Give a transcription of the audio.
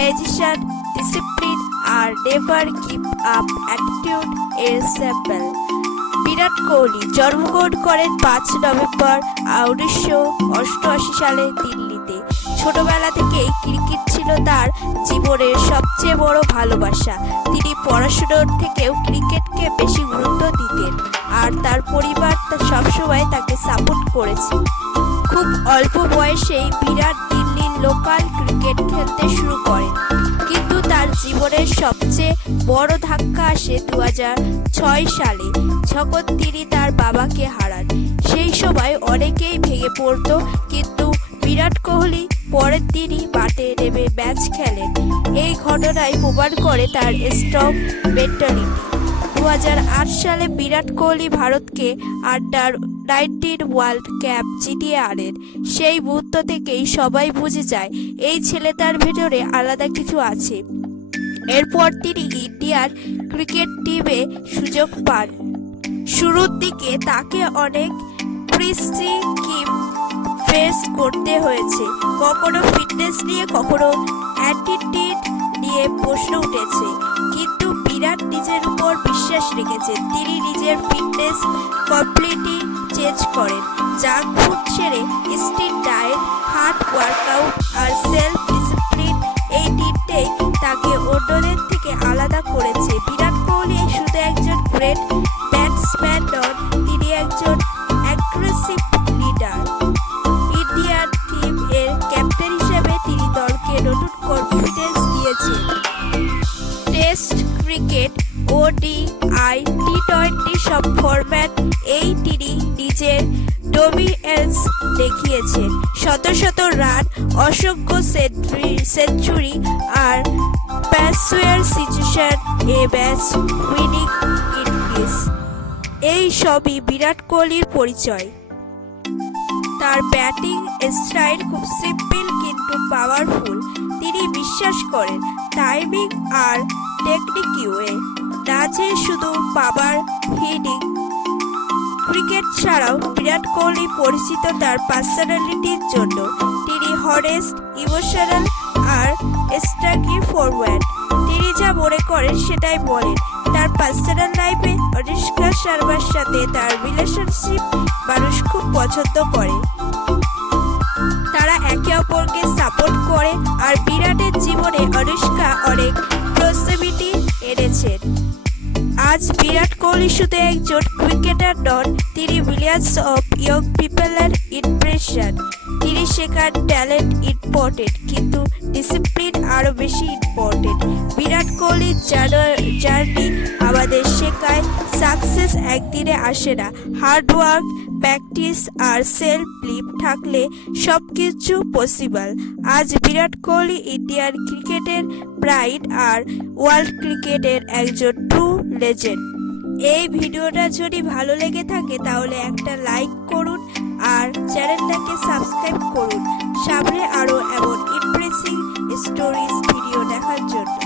Passion, discipline আর never give up attitude এর sample. Virat Kohli জন্মগ্রহণ করেন 5 নভেম্বর 1988 সালে দিল্লিতে। ছোটবেলা থেকেই ক্রিকেট ছিল তার জীবনের সবচেয়ে বড় ভালোবাসা। তিনি পড়াশোনার থেকেও ক্রিকেটকে বেশি গুরুত্ব দিতেন, আর তার পরিবার সবসময় তাকে সাপোর্ট করেছে। খুব অল্প বয়সেই বিরাট দিল্লির লোকাল ক্রিকেট খেলতে শুরু করেন, কিন্তু তার জীবনের সবচেয়ে বড় ধাক্কা আসে 2006 সালে, যখন তিনি তার বাবাকে হারান। সেই সময় অনেকেই ভেঙে পড়ত, কিন্তু বিরাট কোহলি পরের দিনই মাঠে নেমে ম্যাচ খেলেন। এই ঘটনায় প্রমাণ করে তার স্ট্রং মেন্টালিটি। 2008 সালে বিরাট কোহলি ভারতকে আন্ডার-19 ওয়ার্ল্ড কাপ জিতিয়ে আনেন। সেই মুহূর্ত থেকেই সবাই বুঝে যায় এই ছেলেটার ভেতরে আলাদা কিছু আছে। এরপর তিনি ইন্ডিয়ার ক্রিকেট টিমে সুযোগ পান। শুরুর দিকে তাকে অনেক ক্রিটিসিজম ফেস করতে হয়েছে। কখনো ফিটনেস নিয়ে, কখনো অ্যাটিটিউড নিয়ে প্রশ্ন উঠেছে, কিন্তু বিরাট নিজের উপর বিশ্বাস রেখেছেন। তিনি নিজের ফিটনেস কমপ্লিটলি চেঞ্জ করেন। জাঙ্ক ফুড ছেড়ে স্ট্রিক্ট ডায়েট, হার্ড ওয়ার্কআউট আর সেলফ ডিসিপ্লিন, এই তিনটেই তাকে অন্যদের থেকে আলাদা করেছে। বিরাট কোহলি শুধু একজন গ্রেট ব্যাটসম্যান নন, তিনি একজন অ্যাগ্রেসিভ লিডার। ইন্ডিয়ান টিম এর ক্যাপ্টেন হিসেবে তিনি দলকে নতুন কনফিডেন্স দিয়েছেন। টেস্ট ক্রিকেট, ওডিআই, টি20 সব ফরম্যাট এই তিনি নিজের ডমিনেন্স দেখিয়েছেন। শত শত রান, অসংখ্য সেঞ্চুরি আর প্রেসার সিচুয়েশন এ ম্যাচ উইনিং ইনিংস, এই সবই বিরাট কোহলির পরিচয়। তার ব্যাটিং স্টাইল খুব সিম্পল কিন্তু পাওয়ারফুল। তিনি বিশ্বাস করেন টাইমিং আর টেকনিকে, না যে শুধু পাওয়ার হিটিং। ক্রিকেট ছাড়াও বিরাট কোহলি পরিচিত তার পার্সোনালিটির জন্য। তিনি হনেস্ট, ইমোশনাল আর স্ট্রাগলি ফরওয়ার্ড। তিনি যা মনে করেন সেটাই বলেন। তার পার্সোনাল লাইফে অনুষ্কা শর্মার সাথে তার রিলেশনশিপ মানুষ খুব পছন্দ করে। তারা একে অপরকে সাপোর্ট করে, আর বিরাটের জীবনে অনুষ্কা অনেক পজিটিভিটি এনেছেন। আজ বিরাট কোহলি শুধু একজন ক্রিকেটার নন, তিনি মিলিয়ন্স অফ ইয়ং পিপলের ইন্সপিরেশন। তিনি শেখান ট্যালেন্ট ইম্পর্টেন্ট, কিন্তু ডিসিপ্লিন আরও বেশি ইম্পর্টেন্ট। বিরাট কোহলির জার্নি আমাদের শেখায় সাকসেস একদিনে আসে না। হার্ডওয়ার্ক, প্র্যাকটিস আর সেলফ বিলিভ থাকলে সব কিছু পসিবল। আজ বিরাট কোহলি ইন্ডিয়ান ক্রিকেটের প্রাইড আর ওয়ার্ল্ড ক্রিকেটের একজন ট্রু লেজেন্ড। এই ভিডিওটা যদি ভালো লেগে থাকে তাহলে একটা লাইক করুন আর চ্যানেলটাকে সাবস্ক্রাইব করুন সামনে আরও এমন ইমপ্রেসিভ স্টোরিজ ভিডিও দেখার জন্য।